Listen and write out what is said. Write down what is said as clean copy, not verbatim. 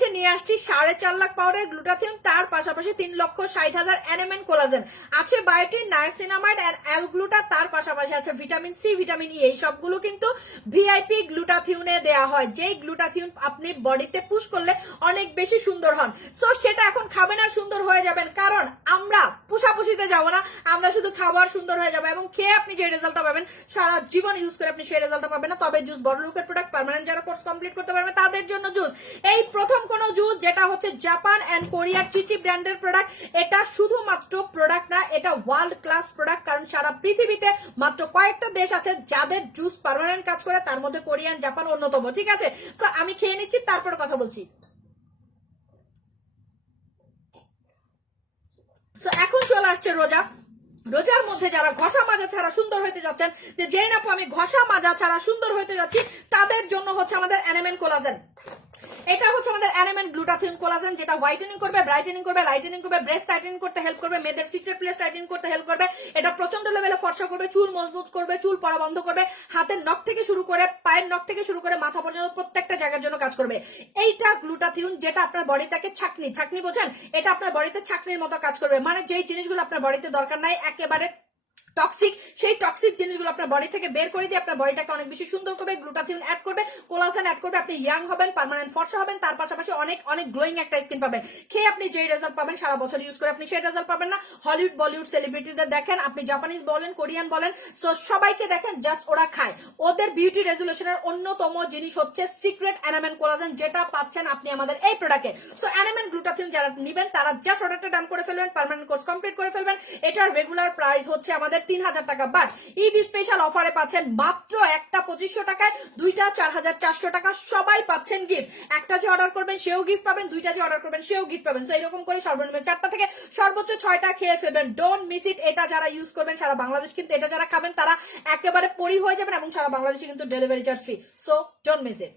বাংলাদেশে নিয়ে আসছি 4.5 লাখ পাউডার গ্লুটাথিয়ন, তার পাশাপাশি 3,60,000 NMN কোলাজেন, আছে বায়োটিন, নায়াসিনামাইড এন্ড অ্যালগ্লুটা, তার পাশাপাশি আছে ভিটামিন সি, ভিটামিন ই। এই সবগুলো কিন্তু ভিআইপি গ্লুটাথিয়নে দেয়া হয়, যেই গ্লুটাথিয়ন আপনি বডিতে পুশ করলে অনেক বেশি সুন্দর হন। সো সেটা এখন খাবেন আর সুন্দর হয়ে যাবেন, কারণ আমরা পুষাপুষিতে যাবো না, আমরা শুধু খাবার সুন্দর হয়ে যাবো এবং খেয়ে আপনি যে রেজাল্টটা পাবেন সারা জীবন ইউজ করে আপনি সেই রেজাল্টটা পাবেন না। তবে জুস বড় লোকের প্রোডাক্ট, পার্মানেন্ট যারা কোর্স কমপ্লিট করতে পারবে তাদের জন্য জুস। এই প্রথম কোন জুস যেটা হচ্ছে জাপান এন্ড কোরিয়ার চিচি ব্র্যান্ডের প্রোডাক্ট। এটা শুধুমাত্র প্রোডাক্ট না, এটা ওয়ার্ল্ড ক্লাস প্রোডাক্ট, কারণ সারা পৃথিবীতে মাত্র কয়েকটা দেশ আছে যাদের জুস পার্মানেন্ট কাজ করে, তার মধ্যে কোরিয়ান, জাপান অন্যতম। ঠিক আছে, সো আমি খেয়ে নিচ্ছি, তারপর কথা বলছি। সো এখন চলে আসছে রোজা। রোজার মধ্যে যারা ঘষা মাজা ছাড়া সুন্দর হইতে যাচ্ছেন, যে যেই না আমি ঘষা মাজা ছাড়া সুন্দর হইতে যাচ্ছি, তাদের জন্য হচ্ছে আমাদের NMN কোলাজেন। এটা হচ্ছে আমাদের NMN গ্লুটাথিয়ন কোলাজেন, যেটা হোয়াইটেনিং করবে, ব্রাইটেনিং করবে, লাইটেনিং করবে, ব্রেস্ট টাইটেনিং করতে হেল্প করবে, মেয়েদের সিক্রেট প্লেস টাইটেনিং করতে হেল্প করবে। এটা প্রচন্ড লেভেলে ফর্সা করবে, চুল মজবুত করবে, চুল পড়া বন্ধ করবে, হাতের নখ থেকে শুরু করে পায়ের নখ থেকে শুরু করে মাথা পর্যন্ত প্রত্যেকটা জায়গার জন্য কাজ করবে। এইটা গ্লুটাথিয়ন, যেটা আপনার বডিটাকে ছাকনি বোঝেন, এটা আপনার বডিতে ছাকনির মতো কাজ করবে। মানে যেই জিনিসগুলো আপনার বডিতে দরকার নাই, একেবারে টক্সিক, সেই টক্সিক জিনিসগুলো আপনার বডি থেকে বের করে দিয়ে আপনার বডিটাকে অনেক বেশি সুন্দর করবে। গ্লুটাথিয়ন অ্যাড করবে, কোলাজেন অ্যাড করবে, আপনি ইয়াং হবেন, পার্মানেন্ট ফর্সা হবেন, তার পাশাপাশি অনেক অনেক গ্লোয়িং একটা স্কিন পাবেন। খেয়ে আপনি যেই রেজাল্ট পাবেন সারা বছর ইউজ করে আপনি সেই রেজাল্ট পাবেন না। হলিউড বলিউড সেলিব্রিটিদের দেখেন, আপনি জাপানিজ বলেন, কোরিয়ান বলেন, সো সবাইকে দেখেন, জাস্ট ওরা খায়। ওদের বিউটি রেজুলেশনের অন্যতম জিনিস হচ্ছে সিক্রেট NMN কোলাজেন, যেটা পাচ্ছেন আপনি আমাদের এই প্রোডাক্টে। সো NMN গ্লুটাথিয়ন যারা নেবেন তারা জাস্ট অর্ডারটা ডান করে ফেলবেন, পার্মানেন্ট কোর্স কমপ্লিট করে ফেলবেন। এটার রেগুলার প্রাইস হচ্ছে আমাদের 3,000 টাকা, বাট ঈদ স্পেশাল অফারে পাচ্ছেন মাত্র একটা 2500 টাকায়, দুইটা 4,400 টাকা। সবাই পাচ্ছেন গিফট, একটা যে অর্ডার করবেন সেও গিফট পাবেন, দুইটা যে অর্ডার করবেন সেও গিফট পাবেন। সো এরকম করে সর্বনিম্ন 4টা থেকে সর্বোচ্চ 6টা খেয়ে ফেলবেন। Don't miss it. এটা যারা ইউজ করবেন সারা বাংলাদেশ, কিন্তু এটা যারা খাবেন তারা একেবারে পরি হয়ে যাবেন এবং সারা বাংলাদেশে কিন্তু delivery charge free. So don't miss it.